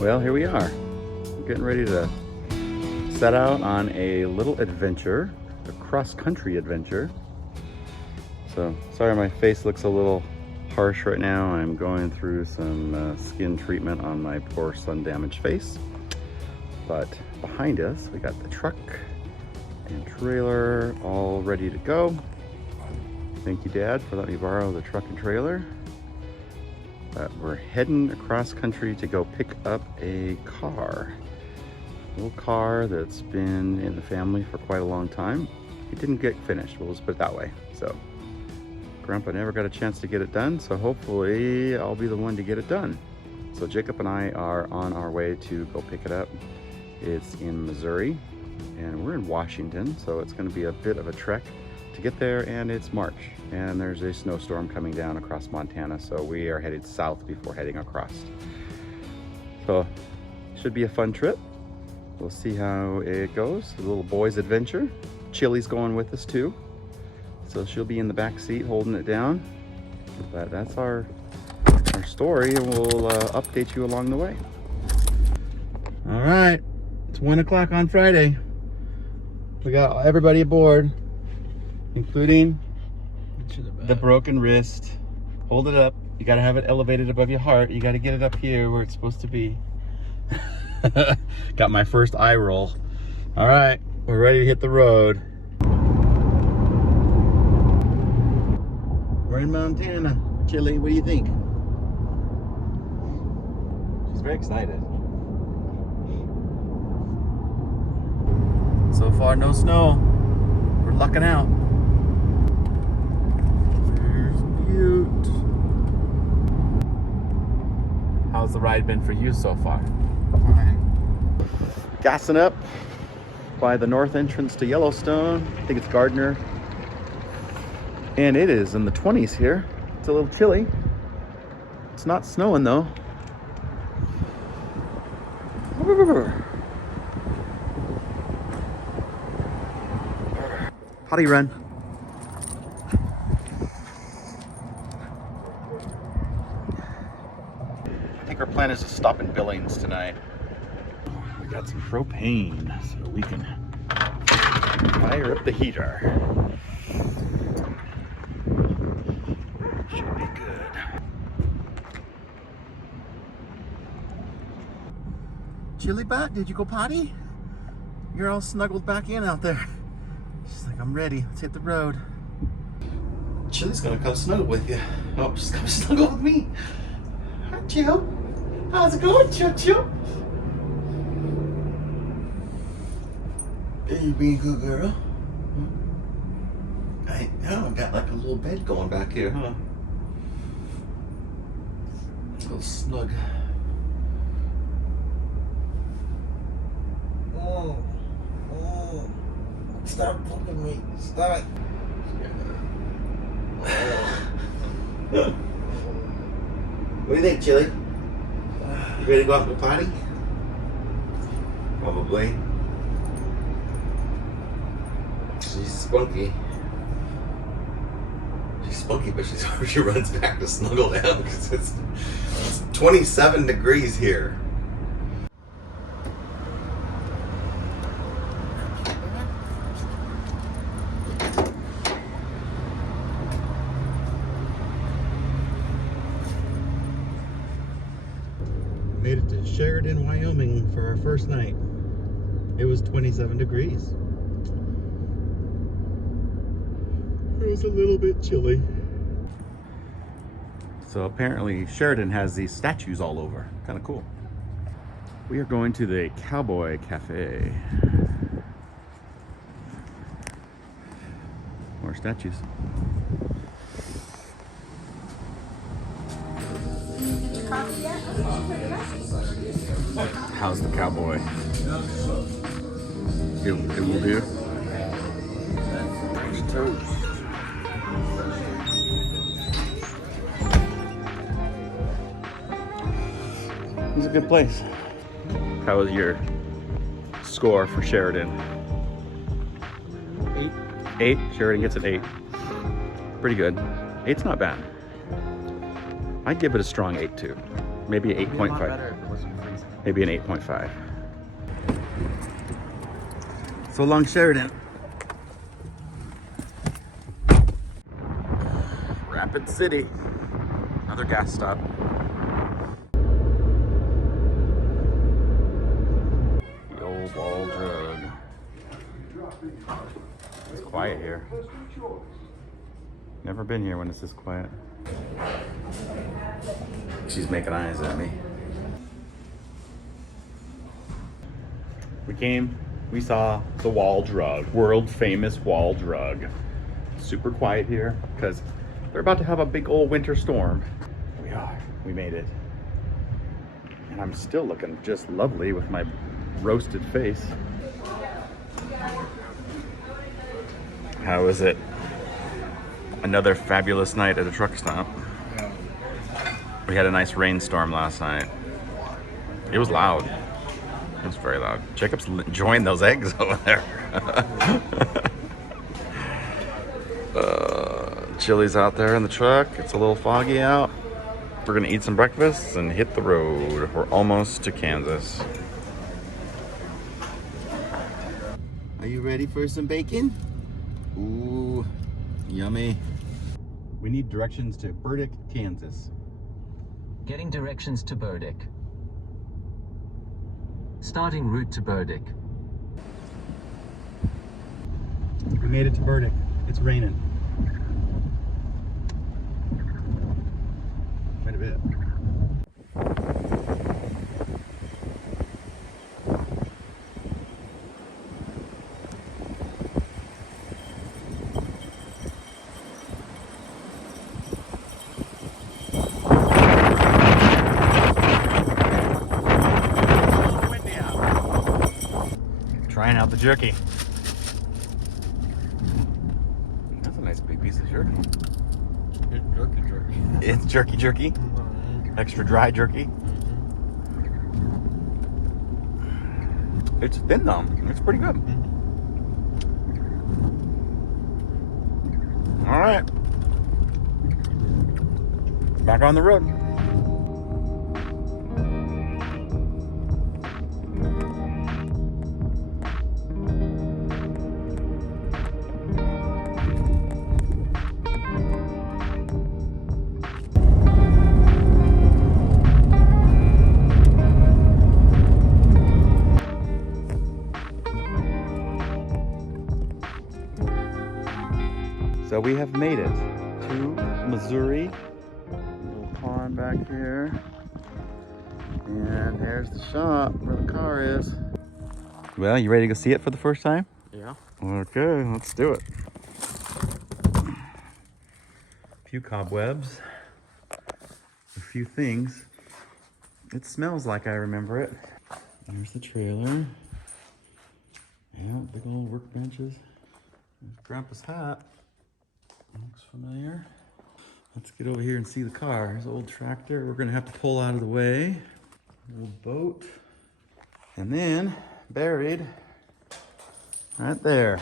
Well, here we are. We're getting ready to set out on a little adventure, a cross-country adventure. So, sorry my face looks a little harsh right now. I'm going through some skin treatment on my poor sun-damaged face. But behind us, we got the truck and trailer all ready to go. Thank you, Dad, for letting me borrow the truck and trailer. But we're heading across country to go pick up a car. A little car that's been in the family for quite a long time. It didn't get finished, we'll just put it that way. So, Grandpa never got a chance to get it done, so hopefully I'll be the one to get it done. So Jacob and I are on our way to go pick it up. It's in Missouri, and we're in Washington, so it's gonna be a bit of a trek to get there, and it's March, and there's a snowstorm coming down across Montana, so we are headed south before heading across. So, should be a fun trip. We'll see how it goes. The little boy's adventure. Chili's going with us too, so she'll be in the back seat holding it down. But that's our story, and we'll update you along the way. All right, it's 1 o'clock on Friday. We got everybody aboard, including the broken wrist. Hold it up. You gotta have it elevated above your heart. You gotta get it up here where it's supposed to be. Got my first eye roll. All right, we're ready to hit the road. We're in Montana. Chili, what do you think? She's very excited. So far, no snow. We're lucking out. There's Butte. How's the ride been for you so far? Fine. Gassing up by the north entrance to Yellowstone. I think it's Gardner. And it is in the 20s here. It's a little chilly. It's not snowing though. Potty run. I think our plan is to stop in Billings tonight. We got some propane so we can fire up the heater. Should be good. Chili butt, did you go potty? You're all snuggled back in out there. She's like, I'm ready. Let's hit the road. Chili's gonna come snuggle with you. Oh, just come snuggle with me. Hi, Chill. How's it going, Chill? You being a good girl? I got like a little bed going back here, huh? A little snug. Oh. Stop fucking me. Stop it. What do you think, Chili? You ready to go out to the potty? Probably. She's spunky. She's spunky, but she runs back to snuggle down because it's 27 degrees here. Made it to Sheridan, Wyoming for our first night. It was 27 degrees. It was a little bit chilly. So apparently Sheridan has these statues all over. Kind of cool. We are going to the Cowboy Cafe. More statues. How's the cowboy? It will do. French toast. It's a good place. How was your score for Sheridan? 8. 8? Sheridan gets an 8. Pretty good. 8's not bad. I'd give it a strong 8 too. Maybe 8.5. maybe an 8.5. So long, Sheridan. Rapid City, another gas stop. The old wall drug. It's quiet here. Never been here when it's this quiet. She's making eyes at me. We saw the wall drug, world famous wall drug. Super quiet here because they're about to have a big old winter storm. We made it. And I'm still looking just lovely with my roasted face. How is it? Another fabulous night at a truck stop. We had a nice rainstorm last night. It was loud. It was very loud. Jacob's enjoying those eggs over there. Chili's out there in the truck. It's a little foggy out. We're gonna eat some breakfast and hit the road. We're almost to Kansas. Are you ready for some bacon? Ooh, yummy. We need directions to Burdick, Kansas. Getting directions to Burdick. Starting route to Burdick. We made it to Burdick. It's raining. Quite a bit. Trying out the jerky. That's a nice big piece of jerky. It's jerky. It's jerky. Extra dry jerky. It's thin though. It's pretty good. All right. Back on the road. So we have made it to Missouri. A little pond back here. And there's the shop where the car is. Well, you ready to go see it for the first time? Yeah. Okay, let's do it. A few cobwebs. A few things. It smells like I remember it. There's the trailer. Yeah, big old workbenches. There's Grandpa's hat. Looks familiar. Let's get over here and see the car. There's an old tractor. We're gonna have to pull out of the way. Old boat. And then, buried right there.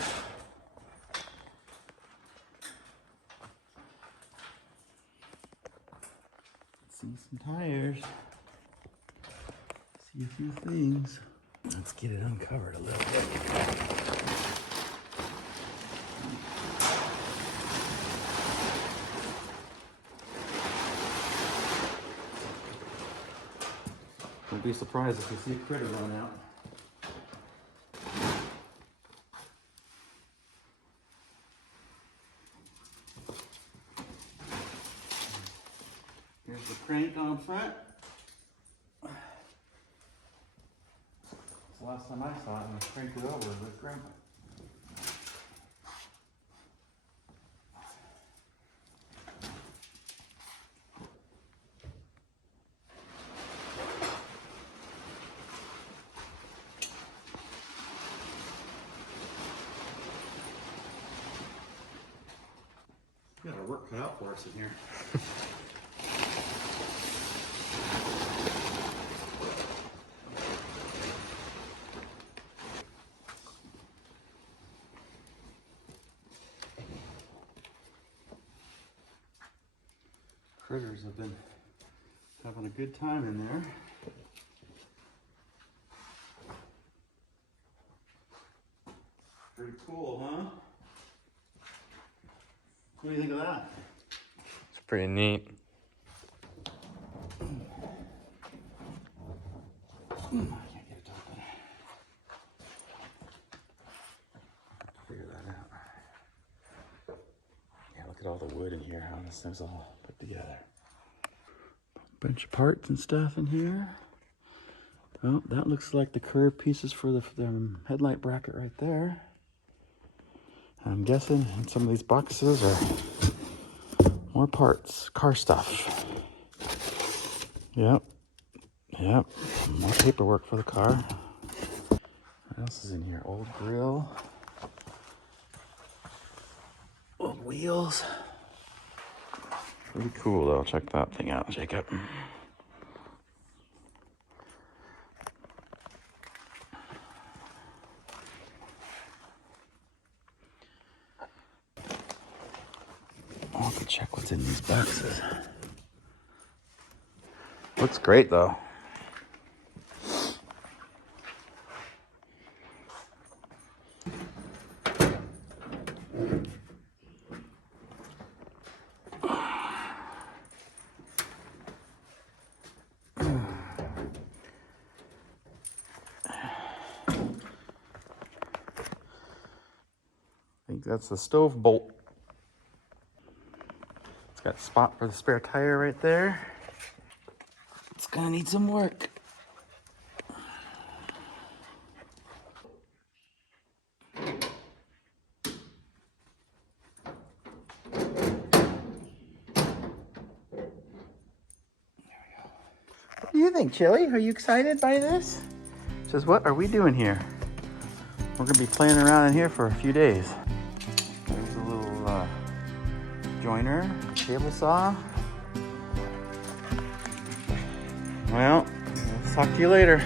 See some tires. See a few things. Let's get it uncovered a little bit. Don't be surprised if you see a critter run out. Here's the crank on front. It's the last time I saw it, and I cranked it over with Grandpa. We got our work cut out for us in here. Critters have been having a good time in there. What do you think of that? It's pretty neat. I can't get it to open. Figure that out. Yeah, look at all the wood in here, how this thing's all put together. Bunch of parts and stuff in here. Oh, that looks like the curved pieces for the headlight bracket right there. I'm guessing in some of these boxes are more parts, car stuff. Yep, yep, more paperwork for the car. What else is in here? Old grill. Old wheels. Pretty cool though, check that thing out, Jacob. I'll have to check what's in these boxes. Looks great though. I think that's the stove bolt. It's got a spot for the spare tire right there. It's gonna need some work. What do you think, Chili? Are you excited by this? Says, what are we doing here? We're gonna be playing around in here for a few days. There's a little joiner, table saw. Well, I'll talk to you later.